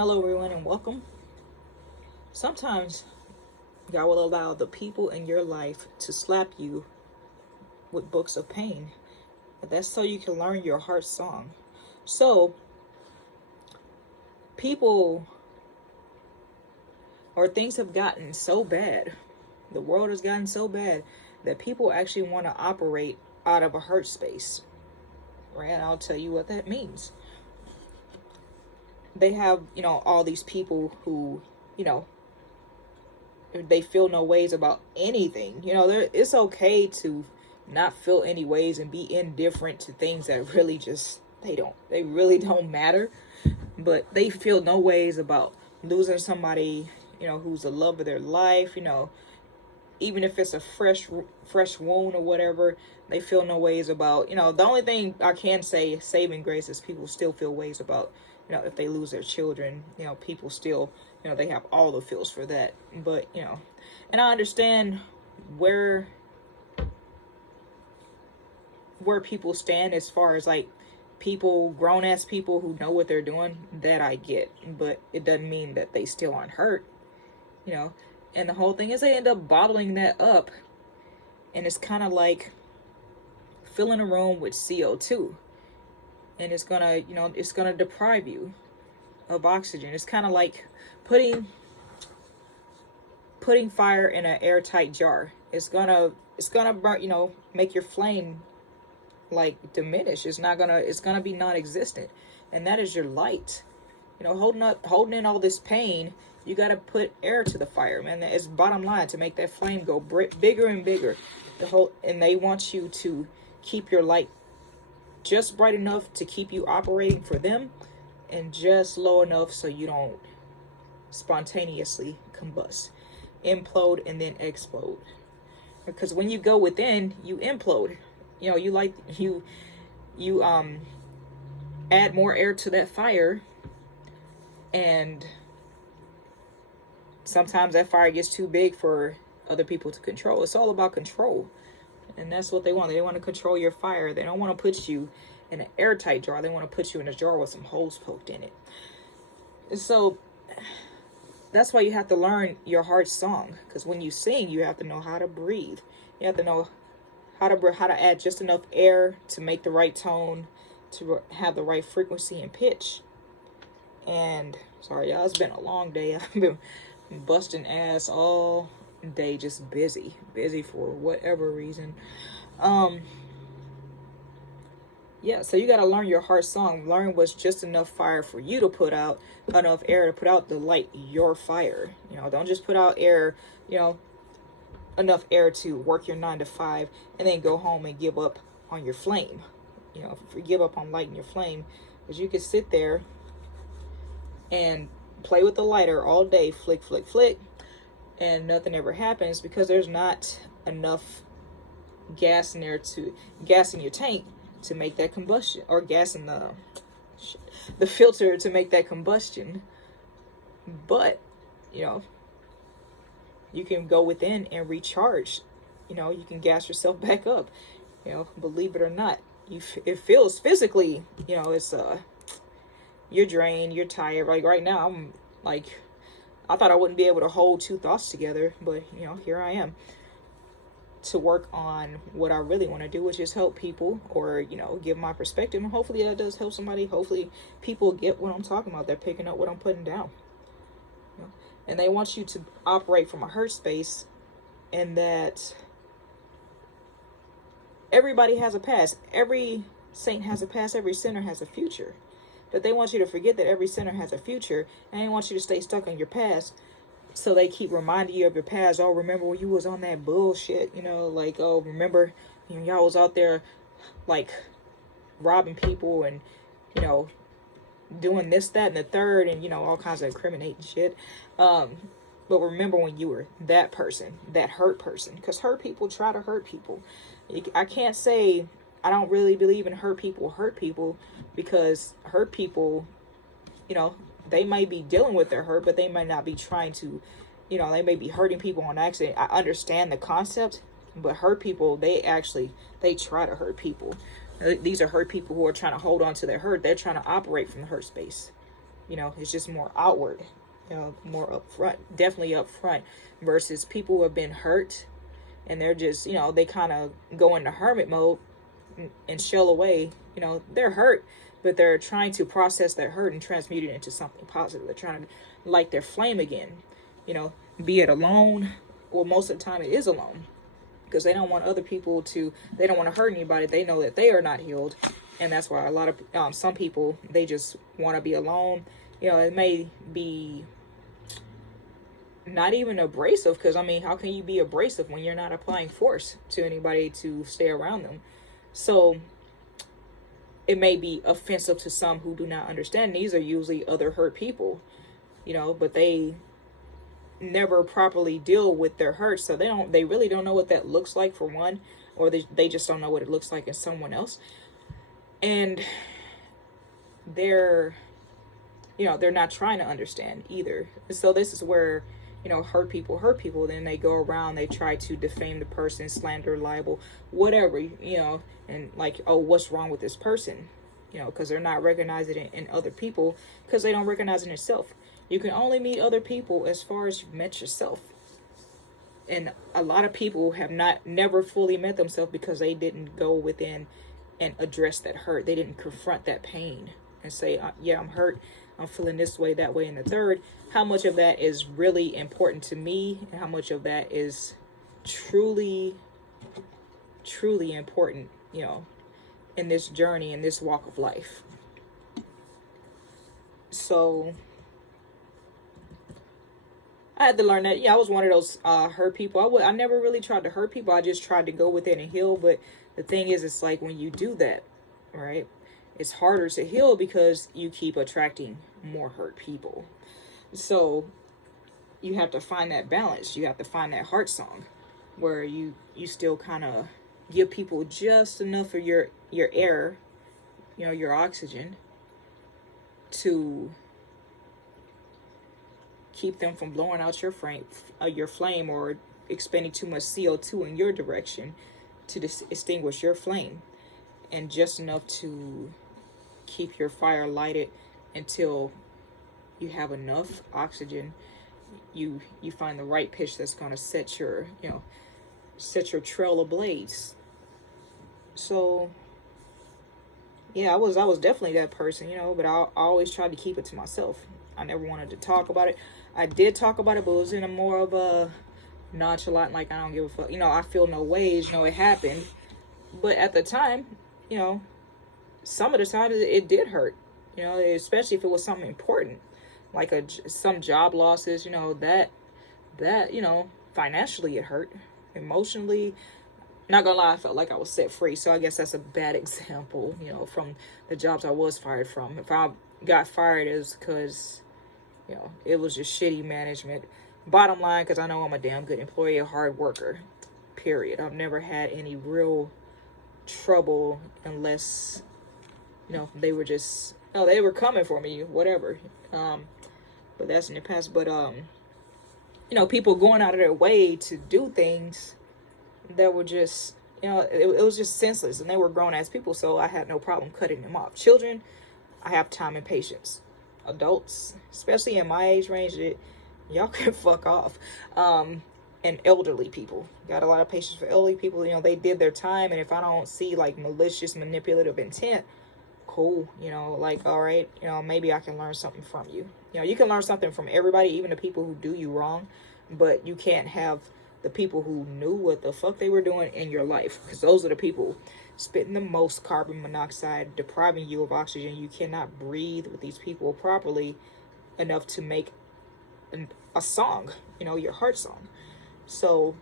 Hello, everyone, and welcome. Sometimes God will allow the people in your life to slap you with books of pain. But that's so you can learn your heart song. So, people or things have gotten so bad, the world has gotten so bad that people actually want to operate out of a hurt space. Right? And I'll tell you what that means. They have, all these people who, they feel no ways about anything. It's okay to not feel any ways and be indifferent to things that really just they really don't matter. But they feel no ways about losing somebody, who's the love of their life. Even if it's a fresh wound or whatever, they feel no ways about. The only thing I can say, saving grace, is people still feel ways about, if they lose their children. People still, they have all the feels for that. But and I understand where people stand as far as like people, grown ass people who know what they're doing. That I get, but it doesn't mean that they still aren't hurt. And the whole thing is they end up bottling that up, and it's kind of like filling a room with CO2, and it's gonna deprive you of oxygen. It's kind of like putting fire in an airtight jar. It's gonna burn, make your flame like diminish. It's gonna be non-existent, and that is your light. Holding in all this pain, you got to put air to the fire, man. It's bottom line, to make that flame go bigger and bigger. And they want you to keep your light just bright enough to keep you operating for them, and just low enough so you don't spontaneously combust, implode, and then explode. Because when you go within, you implode. You add more air to that fire, and sometimes that fire gets too big for other people to control. It's all about control. And that's what they want. They want to control your fire. They don't want to put you in an airtight jar. They want to put you in a jar with some holes poked in it. So that's why you have to learn your heart song. Because when you sing, you have to know how to breathe. You have to know how to add just enough air to make the right tone, to have the right frequency and pitch. And sorry, y'all, it's been a long day. I've been busting ass all day, just busy for whatever reason. So you got to learn your heart song. Learn what's just enough fire for you to put out, enough air to put out the light your fire. Don't just put out air, enough air to work your 9 to 5 and then go home and give up on your flame. Give up on lighting your flame, because you can sit there and play with the lighter all day, flick, and nothing ever happens, because there's not enough gas in your tank to make that combustion, or gas in the filter to make that combustion. But you can go within and recharge. You can gas yourself back up. Believe it or not, it feels physically, it's you're drained, you're tired. Like right now, I'm like, I thought I wouldn't be able to hold two thoughts together, but here I am to work on what I really want to do, which is help people, or give my perspective, and hopefully that does help somebody. Hopefully people get what I'm talking about. They're picking up what I'm putting down. And they want you to operate from a hurt space, and that everybody has a past. Every saint has a past. Every sinner has a future. But they want you to forget that every sinner has a future, and they want you to stay stuck on your past. So they keep reminding you of your past. Oh, remember when you was on that bullshit, like, oh, remember, y'all was out there like robbing people and, doing this, that, and the third, and, all kinds of incriminating shit. But remember when you were that person, that hurt person, because hurt people try to hurt people. I can't say I don't really believe in hurt people, because hurt people, they might be dealing with their hurt, but they might not be trying to, they may be hurting people on accident. I understand the concept, but hurt people, they try to hurt people. These are hurt people who are trying to hold on to their hurt. They're trying to operate from the hurt space. You know, it's just more outward, you know, more upfront, definitely upfront, versus people who have been hurt and they're just, you know, they kind of go into hermit mode and shell away. You know, they're hurt, but they're trying to process that hurt and transmute it into something positive. They're trying to light their flame again, you know, be it alone. Well, most of the time it is alone, because they don't want other people to, they don't want to hurt anybody. They know that they are not healed. And that's why a lot of, some people, they just want to be alone. You know, it may be not even abrasive, because I mean, how can you be abrasive when you're not applying force to anybody to stay around them? So it may be offensive to some who do not understand. These are usually other hurt people, you know, but they never properly deal with their hurt, so they really don't know what that looks like, for one, or they just don't know what it looks like in someone else. And they're, you know, they're not trying to understand either. So this is where, you know, hurt people, then they go around, they try to defame the person, slander, libel, whatever, you know, and like, oh, what's wrong with this person? You know, because they're not recognizing it in other people, because they don't recognize it in itself. You can only meet other people as far as you've met yourself. And a lot of people have never fully met themselves because they didn't go within and address that hurt. They didn't confront that pain and say, yeah, I'm hurt, I'm feeling this way, that way, and the third. How much of that is really important to me, and how much of that is truly, truly important, you know, in this journey, in this walk of life. So I had to learn that. Yeah, I was one of those hurt people. I never really tried to hurt people. I just tried to go within and heal. But the thing is, it's like when you do that, right, it's harder to heal because you keep attracting more hurt people. So you have to find that balance. You have to find that heart song where you still kind of give people just enough of your air, you know, your oxygen, to keep them from blowing out your flame, or expending too much CO2 in your direction to extinguish your flame, and just enough to keep your fire lighted until you have enough oxygen. You find the right pitch that's going to set your trail ablaze. So yeah, I was definitely that person, you know, but I always tried to keep it to myself. I never wanted to talk about it. I did talk about it, but it was in a more of a nonchalant, like, I don't give a fuck. You know, I feel no ways, you know, it happened. But at the time, you know, some of the time it did hurt, you know, especially if it was something important, like some job losses, you know, that, you know, financially it hurt. Emotionally, not gonna lie, I felt like I was set free. So I guess that's a bad example, you know, from the jobs I was fired from. If I got fired, it was because, you know, it was just shitty management. Bottom line, because I know I'm a damn good employee, a hard worker, period. I've never had any real trouble unless, you know, they were just, no, they were coming for me, whatever. But that's in the past. But, you know, people going out of their way to do things that were just, you know, it was just senseless, and they were grown-ass people, so I had no problem cutting them off. Children, I have time and patience. Adults, especially in my age range, y'all can fuck off. And elderly people, got a lot of patience for elderly people. You know, they did their time, and if I don't see like malicious, manipulative intent, cool, you know, like, all right, you know, maybe I can learn something from you. You know, you can learn something from everybody, even the people who do you wrong, but you can't have the people who knew what the fuck they were doing in your life, because those are the people spitting the most carbon monoxide, depriving you of oxygen. You cannot breathe with these people properly enough to make a song, you know, your heart song. So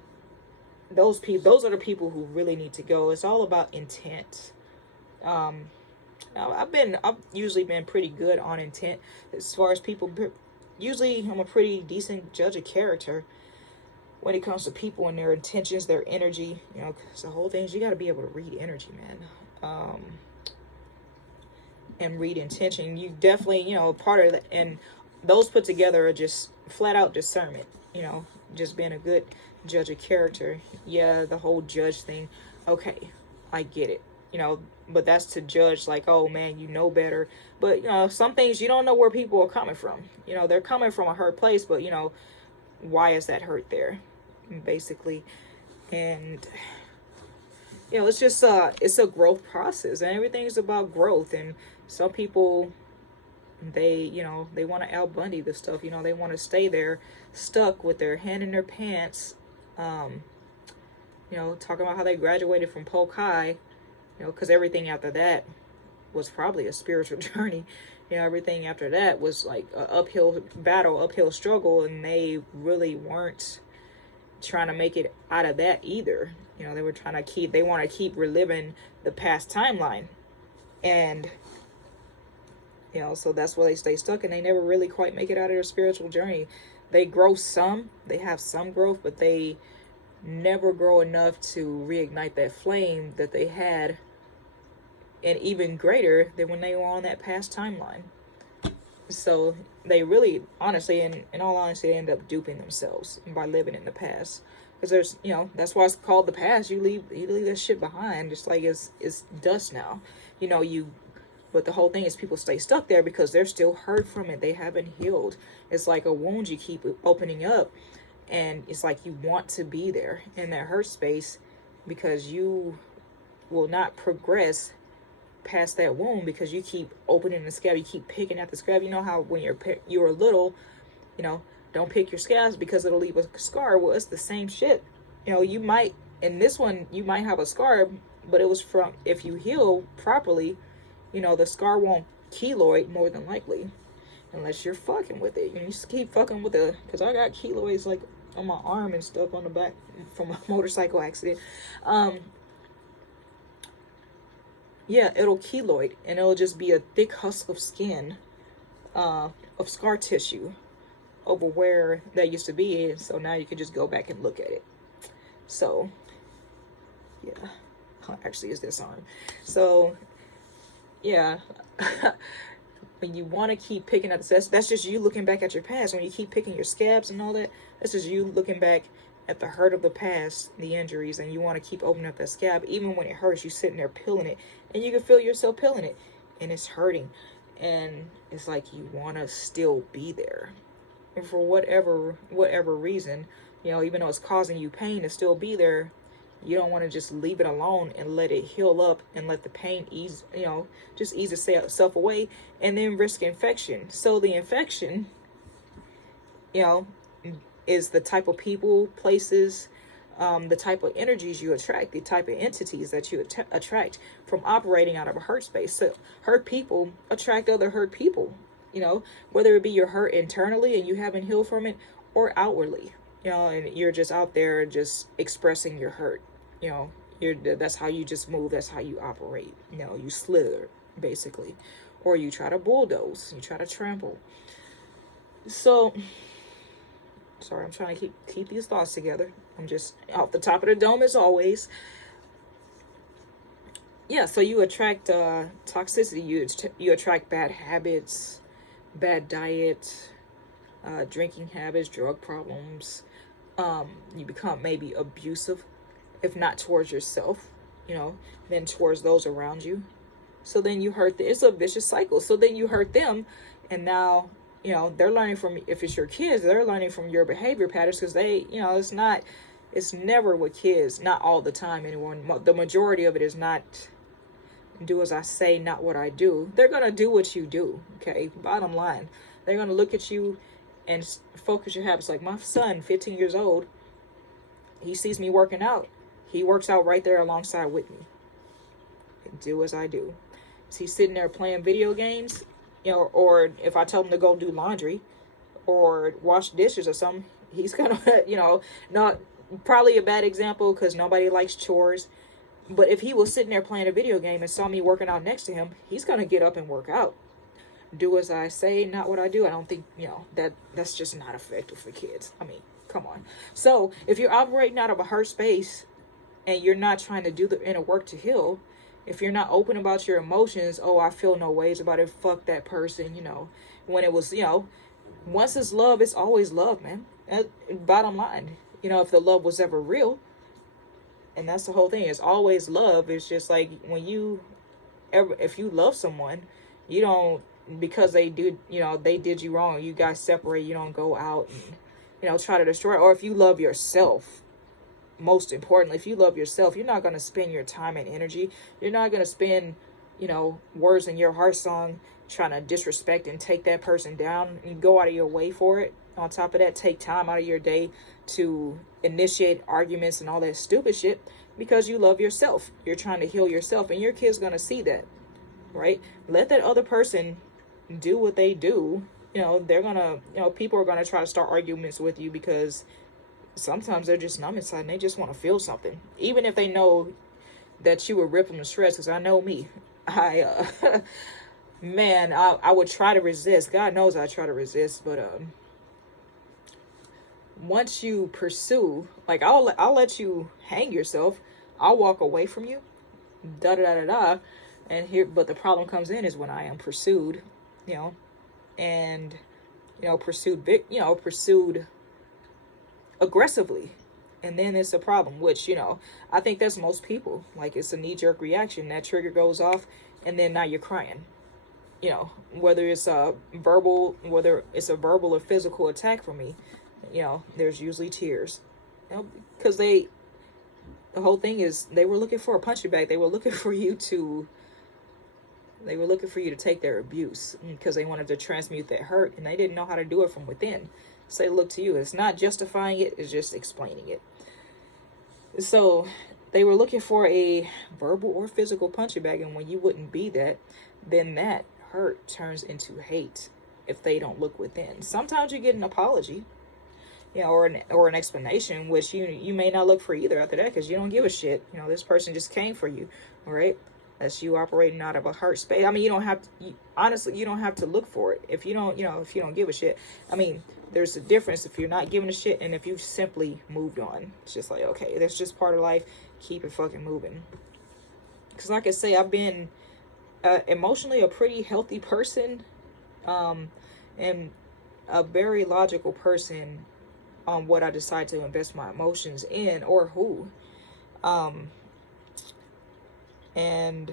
those are the people who really need to go. It's all about intent. I've usually been pretty good on intent as far as people. Usually I'm a pretty decent judge of character when it comes to people and their intentions, their energy, you know, because the whole thing is you got to be able to read energy, man. And read intention. You definitely, you know, part of that, and those put together are just flat out discernment, you know, just being a good judge of character. Yeah, the whole judge thing. Okay, I get it. you know, but that's to judge like, oh man, you know better. But you know, some things you don't know where people are coming from. You know, they're coming from a hurt place, but you know, why is that hurt there, basically? And you know, it's a growth process, and everything's about growth. And some people, they, you know, they want to Al Bundy the stuff. You know, they want to stay there stuck with their hand in their pants, you know, talking about how they graduated from Polk High, you know, because everything after that was probably a spiritual journey. You know, everything after that was like an uphill battle, uphill struggle, and they really weren't trying to make it out of that either. You know, they want to keep reliving the past timeline. And, you know, so that's why they stay stuck, and they never really quite make it out of their spiritual journey. They grow some, they have some growth, but they never grow enough to reignite that flame that they had, and even greater than when they were on that past timeline. So they really, honestly, in all honesty, they end up duping themselves by living in the past. Because there's, you know, that's why it's called the past. You leave that shit behind. Just like it's dust now. You know, but the whole thing is people stay stuck there because they're still hurt from it. They haven't healed. It's like a wound you keep opening up. And it's like you want to be there in that hurt space because you will not progress past that wound because you keep opening the scab. You keep picking at the scab. You know how when you were little, you know, don't pick your scabs because it'll leave a scar. Well, it's the same shit. You know, you might, in this one, you might have a scar, but it was from, if you heal properly, you know, the scar won't keloid more than likely. Unless you're fucking with it. You just keep fucking with it. Because I got keloids like on my arm and stuff on the back from a motorcycle accident. Yeah, it'll keloid. And it'll just be a thick husk of skin, of scar tissue over where that used to be. And so now you can just go back and look at it. So, yeah. Actually, it's this arm. So, yeah. When you want to keep picking at the, that's just you looking back at your past. When you keep picking your scabs and all that, that's just you looking back at the hurt of the past, the injuries, and you want to keep opening up that scab. Even when it hurts, you sitting there peeling it, and you can feel yourself peeling it, and it's hurting, and it's like you want to still be there, and for whatever reason, you know, even though it's causing you pain to still be there, you don't want to just leave it alone and let it heal up and let the pain ease, you know, just ease itself away and then risk infection. So the infection, you know, is the type of people, places, the type of energies you attract, the type of entities that you attract from operating out of a hurt space. So hurt people attract other hurt people, you know, whether it be you're hurt internally and you haven't healed from it, or outwardly. You know, and you're just out there just expressing your hurt. You know, that's how you just move. That's how you operate. You know, you slither, basically. Or you try to bulldoze. You try to trample. So, sorry, I'm trying to keep these thoughts together. I'm just off the top of the dome as always. Yeah, so you attract toxicity. You attract bad habits, bad diet, drinking habits, drug problems. You become maybe abusive, if not towards yourself, you know, then towards those around you. So then you hurt it's a vicious cycle. So then you hurt them, and now, you know, they're learning from, if it's your kids, they're learning from your behavior patterns, because they, you know, it's never with kids, not all the time anymore. The majority of it is not do as I say, not what I do. They're going to do what you do, okay? Bottom line. They're going to look at you and focus your habits. Like my son, 15 years old, he sees me working out. He works out right there alongside with me. Do as I do. Is he sitting there playing video games? You know, or if I tell him to go do laundry or wash dishes or something, he's gonna, you know, not probably a bad example because nobody likes chores. But if he was sitting there playing a video game and saw me working out next to him, he's gonna get up and work out. Do as I say, not what I do. I don't think, you know, that's just not effective for kids. I mean, come on. So if you're operating out of a hurt space and you're not trying to do the inner work to heal, if you're not open about your emotions, oh, I feel no ways about it, fuck that person, you know, when it was, you know, once it's love, it's always love, man. Bottom line, you know, if the love was ever real, And that's the whole thing. It's always love. It's just like when you ever, if you love someone, you don't, because they do, you know, they did you wrong, you guys separate, you don't go out and, you know, try to destroy. Or if you love yourself, most importantly, if you love yourself, you're not going to spend your time and energy, you're not going to spend, you know, words in your heart song trying to disrespect and take that person down and go out of your way for it. On top of that, take time out of your day to initiate arguments and all that stupid shit because you love yourself. You're trying to heal yourself, and your kid's going to see that, right? Let that other person do what they do. You know, they're going to, you know, people are going to try to start arguments with you because sometimes they're just numb inside and they just want to feel something. Even if they know that you would rip them to shreds, because I know me. Man, I would try to resist. God knows I try to resist, but once you pursue, like I'll let you hang yourself. I'll walk away from you. Da da da da da. And here, but the problem comes in is when I am pursued, you know, and you know, pursued aggressively, and then it's a problem, which, you know, I think that's most people. Like, it's a knee-jerk reaction. That trigger goes off, and then now you're crying, you know, whether it's a verbal or physical attack from me, you know, there's usually tears, you know, because the whole thing is they were looking for a punching bag. They were looking for you to take their abuse because they wanted to transmute that hurt, and they didn't know how to do it from within. So they look to you. It's not justifying it, it's just explaining it. So they were looking for a verbal or physical punching bag, and when you wouldn't be that, then that hurt turns into hate if they don't look within. Sometimes you get an apology, you know, or an explanation, which you may not look for either after that because you don't give a shit. You know, this person just came for you, all right? That's you operating out of a heart space. I mean, you don't have to, honestly, you don't have to look for it if you don't, you know, if you don't give a shit. I mean, there's a difference if you're not giving a shit and if you've simply moved on. It's just like, okay, that's just part of life. Keep it fucking moving. Because like I say, I've been emotionally a pretty healthy person, and a very logical person on what I decide to invest my emotions in or who. And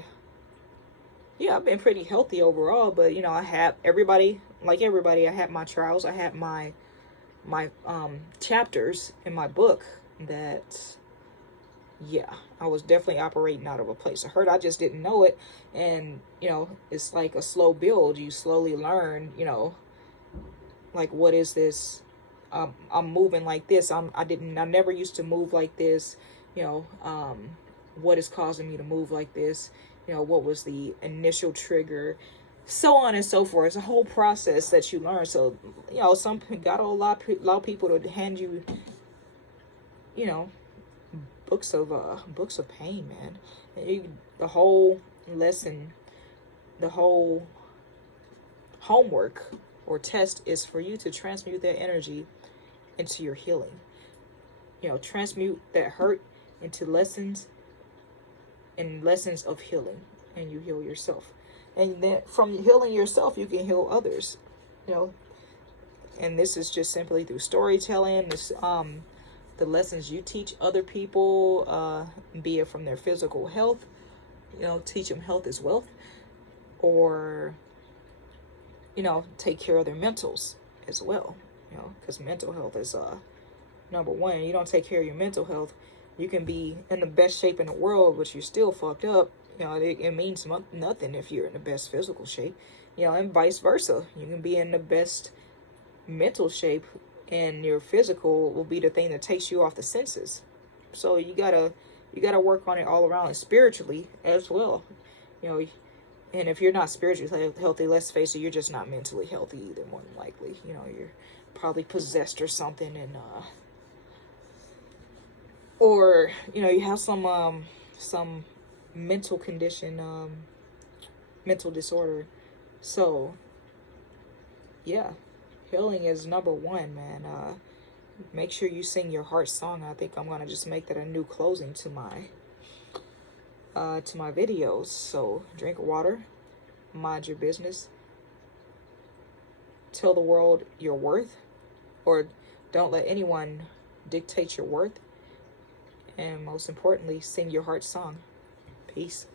yeah, I've been pretty healthy overall, but you know, I have everybody, I had my trials. I had my chapters in my book that, yeah, I was definitely operating out of a place of hurt. I just didn't know it. And, you know, it's like a slow build. You slowly learn, you know, like, what is this? I'm moving like this. I never used to move like this, you know, what is causing me to move like this, you know, what was the initial trigger, so on and so forth. It's a whole process that you learn. So, you know, allow people to hand you, you know, books of pain, man. The whole lesson, the whole homework or test is for you to transmute that energy into your healing. You know, transmute that hurt into lessons of healing, and you heal yourself. And then from healing yourself, you can heal others, you know. And this is just simply through storytelling. This, the lessons you teach other people, be it from their physical health, you know, teach them health is wealth, or, you know, take care of their mentals as well, you know, because mental health is number one. You don't take care of your mental health, you can be in the best shape in the world, but you're still fucked up. You know, it means nothing if you're in the best physical shape, you know, and vice versa. You can be in the best mental shape, and your physical will be the thing that takes you off the senses. So you gotta work on it all around, and spiritually as well, you know. And if you're not spiritually healthy, let's face it, you're just not mentally healthy either, more than likely. You know, you're probably possessed or something, and or, you know, you have some mental condition, mental disorder. So yeah, healing is number one, man. Make sure you sing your heart song. I think I'm gonna just make that a new closing to my videos. So drink water, mind your business, tell the world your worth, or don't let anyone dictate your worth. And most importantly, sing your heart song. Peace.